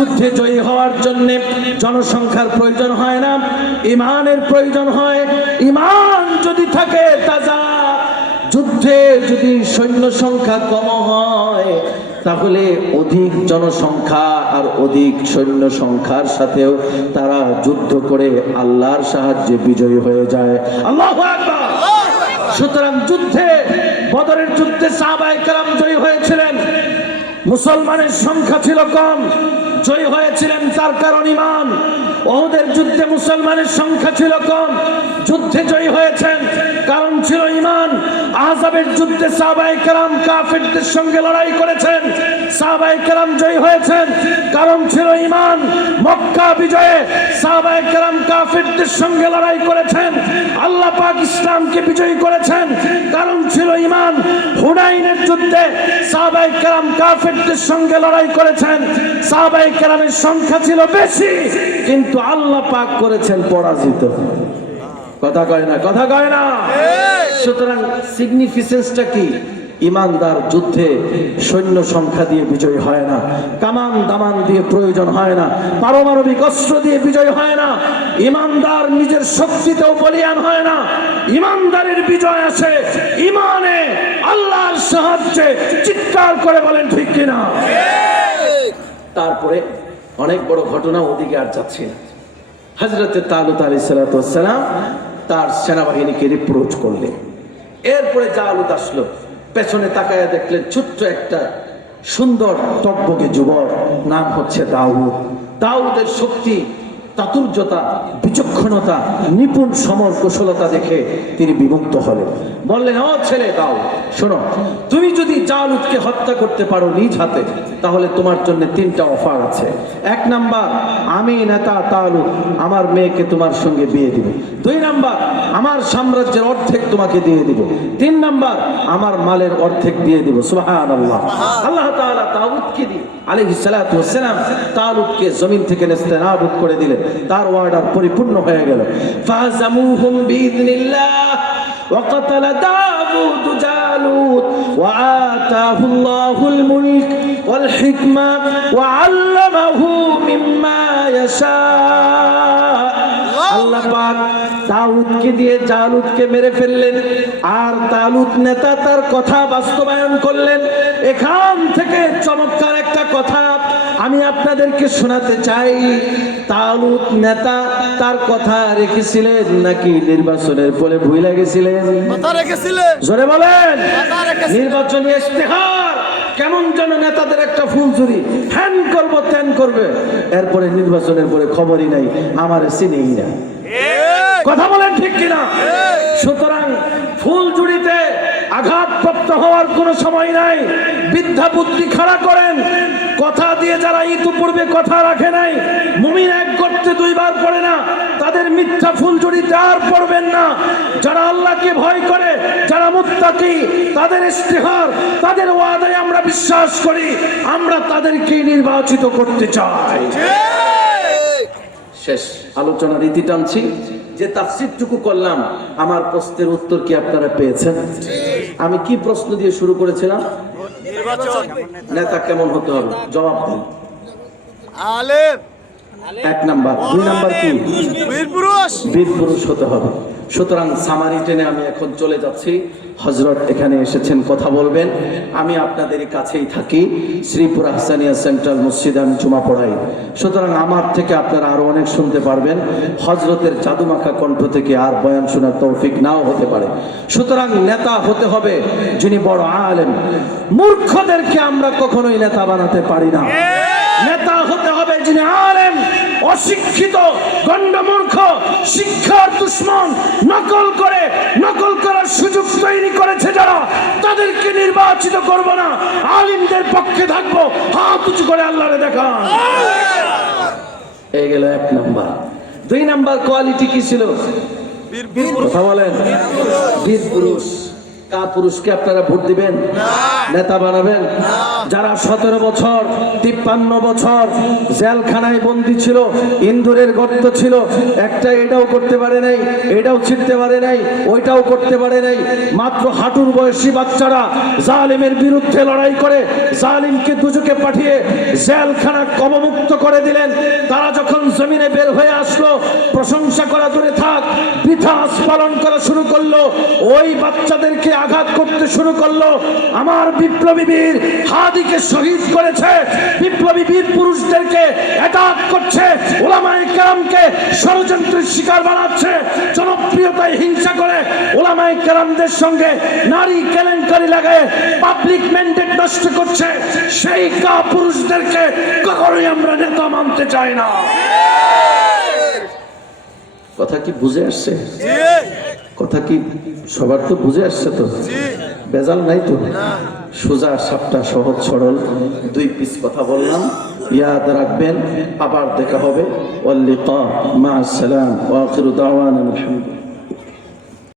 যুদ্ধে জয়ী হওয়ার জন্য জনসংখ্যার প্রয়োজন হয় না, ইমানের প্রয়োজন হয়। ইমান যদি থাকে তাজা, যুদ্ধে যদি সৈন্য সংখ্যা কম হয় তাহলে অধিক জনসংখ্যা আর অধিক সৈন্য সংখ্যার সাথেও তারা যুদ্ধ করে আল্লাহর সাহায্যে বিজয়ী হয়ে যায়। আল্লাহু আকবার। সুতরাং যুদ্ধে, বদরের যুদ্ধে সাহাবায়ে কেরাম জয়ী হয়েছিলেন। মুসলমানের সংখ্যা ছিল কম, জয়ী হয়েছিলেন তার কারণ ইমান। উহুদের যুদ্ধে মুসলমানের সংখ্যা ছিল কম, যুদ্ধে জয়ী হয়েছেন কারণ ছিল ইমান। আহজাবের যুদ্ধে সাহাবায়ে কেরাম কাফিরদের সঙ্গে লড়াই করেছেন, সাহাবায়ে কেরাম জয়ী হয়েছেন কারণ ছিল ইমান। মক্কা বিজয়ে সাহাবায়ে কেরাম কাফিরদের সঙ্গে লড়াই করেছেন, আল্লাহ পাক ইসলামকে বিজয়ী করেছেন কারণ ছিল ইমান। হুনাইনের যুদ্ধে সাহাবায়ে কেরাম কাফিরদের সঙ্গে লড়াই করেছেন, সাহাবায়ে কেরামের সংখ্যা ছিল বেশি কিন্তু আল্লাহ পাক করেছেন পরাজিত। কথা কয় না, কথা কয় না। সুতরাং সিগনিফিকেন্সটা কি? ইমানদার যুদ্ধে সৈন্য সংখ্যা দিয়ে বিজয় হয় না, কামান দামান দিয়ে প্রয়োজন হয় না, পারমাণবিক অস্ত্র দিয়ে বিজয় হয় না, ইমানদার নিজের শক্তিতেও বলিয়ান হয় না। ইমানদারের বিজয় আসে ইমানে, আল্লাহর সাহায্যে। চিৎকার করে বলেন ঠিক কিনা? তারপরে অনেক বড় ঘটনা, ওদিকে আর যাচ্ছি না। হযরতে তালুত আলাইহিস সালাতু ওয়াস সালাম তার সেনাবাহিনীকে রিপ্রোচ করলেন। এরপরে জালুত আসলো, পেছনে তাকায়া দেখলেন ছোট্ট একটা সুন্দর টকবকে যুবক, নাম হচ্ছে দাউদ। দাউদের শক্তি, চাতুর্যতা, বিচক্ষণতা, নিপুণ সমর কুশলতা দেখে তিনি বিমুগ্ধ হলেন। বললেন, ও ছেলে দাউদ, শোনো, তুমি যদি জালুতকে হত্যা করতে পারো নিজ হাতে তাহলে তোমার জন্য 3টা অফার আছে। 1 নাম্বার, আমি নেতা তালুত আমার মেয়েকে তোমার সঙ্গে বিয়ে দিব। 2 নাম্বার, আমার সাম্রাজ্যের অর্ধেক তোমাকে দিয়ে দিব। 3 নাম্বার, আমার মালের অর্ধেক দিয়ে দিব। সুবহানাল্লাহ। আল্লাহ তাআলা দাউদকে দিয়ে আলাইহিস সালাতু ওয়াস সালাম তালুতকে জমিন থেকে নেস্তানাবুদ করে দিলেন। তার ওয়ার্ডার পরিপূর্ণ হয়ে গেল। ফাজামুহুম বিইذنিল্লাহ ওয়া কাতালা দাউদ জালুত ওয়া আতাহুল্লাহুল মুলক ওয়াল হিকমা ওয়া আল্লামাহু মিম্মা ইয়াশা। আল্লাহ পাক দাউদকে দিয়ে জালুতকে মেরে ফেললেন, আর তালুত নেতা তার কথা বাস্তবায়ন করলেন। এখান থেকে চমৎকার একটা কথা আমি আপনাদেরকে শোনাতে চাই। তালুত নেতা তার কথা রেখেছিলেন নাকি নির্বাচনের পরে ভুলে গেছিলেন? কথা রেখেছিলেন। জোরে বলেন। কথা রেখেছিলেন। নির্বাচনী ইশতেহার কেমন যেন নেতাদের একটা ফুলঝুরি, হ্যান করবো ত্যান করবে, এরপরে নির্বাচনের পরে খবরই নাই, আমার চিনেই না। কথা বলেন ঠিক কিনা? সুতরাং ফুলঝুরিতে আঘাতপ্রাপ্ত হওয়ার কোনো সময় নাই। বিদ্যা বুদ্ধি খাড়া করেন। কথা দিয়ে যারা ইতিপূর্বে কথা রাখে নাই, মুমিন 1 গর্তে 2 বার পড়ে না, তাদের মিথ্যা ফুলঝুরিতে আর পড়বেন না। যারা আল্লাহকে ভয় করে, যারা মুত্তাকি, তাদের ইশতেহার, তাদের ওয়াদায় আমরা বিশ্বাস করি, আমরা তাদেরকে নির্বাচিত করতে চাই। শেষ আলোচনার ইতি টানছি। যে তাফসীরটুকু করলাম, আমার প্রশ্নের উত্তর কি আপনারা পেয়েছেন? আমি কি প্রশ্ন দিয়ে শুরু করেছিলাম? নির্বাচন নেতা কেমন হতে হবে? জবাব দেন। আলেম 1 নাম্বার। 2 নাম্বার কি? বীর পুরুষ। বীর পুরুষ হতে হবে। সুতরাং সামারি টেনে আমি এখন চলে যাচ্ছি। হযরত এখানে এসেছেন, কথা বলবেন। আমি আপনাদের কাছেই থাকি, শ্রীপুর আহসানিয়া সেন্ট্রাল মসজিদে আমি জুমা পড়াই। সুতরাং আমার থেকে আপনারা আরো অনেক শুনতে পারবেন। হযরতের জাদুমাখা কণ্ঠ থেকে আর বয়ান শোনার তৌফিক নাও হতে পারে। সুতরাং নেতা হতে হবে যিনি বড় আলেম। মূর্খদেরকে আমরা কখনোই নেতা বানাতে পারি না। নেতা হতে হবে যিনি আলেম। অশিক্ষিত, গণ্ডমূর্খ, শিক্ষার দুশ্মন, নকল করার সুযোগ তৈরি করেছে যারা, তাদেরকে নির্বাচিত করব না। আলিমদের পক্ষে থাকবো। হাত উঁচু করে আল্লাহরে দেখান। এই গেল 1 নাম্বার। 2 নাম্বার কোয়ালিটি কি ছিল? কথা বলেন। বীর পুরুষ। পুরুষকে আপনারা ভোট দিবেন? নেতা বানাবেন? যারা 17 বছর 53 বছর জেলখানায় বন্দী ছিল, ইন্দুরের গর্ত ছিল, একটা এটাও করতে পারে নাই, এটাও ছিঁড়তে পারে নাই, ওইটাও করতে পারে নাই। মাত্র হাঁটুর বয়সী বাচ্চারা জালিমের বিরুদ্ধে লড়াই করে জালিমকে দুজকে পাঠিয়ে জেলখানা কবমুক্ত করে দিলেন। তারা যখন জমিনে বের হয়ে আসলো, প্রশংসা করা দূরে থাক, বিধাস পালন করা শুরু করলো, ওই বাচ্চাদেরকে আঘাত করতে শুরু করলো। আমার বিপ্লবী বীর হাদিকে শহীদ করেছে, বিপ্লবী বীর পুরুষদেরকে অ্যাটাক করছে, ওলামায়ে কেরামকে ষড়যন্ত্রের শিকার বানাচ্ছে, জনপ্রিয়তায় হিংসা করে ওলামায়ে কেরামদের সঙ্গে নারী কেলেঙ্কারি লাগায় পাবলিক ম্যান্ডেট নষ্ট করছে। সেই কা পুরুষদেরকে কখনোই আমরা নেতা মানতে চাই না। কথা কি বুঝে আসছে? জি কথা কি সবার তো বুঝে আসছে? তো জি বেজাল নাই তো? সোজা সাপটা সহজ সরল 2 পিস কথা বললাম, ইয়াদ রাখবেন। আবার দেখা হবে। ওয়াল লিকা মা আসসালাম ওয়া আখিরু দাওয়ানা আলহামদুলিল্লাহ।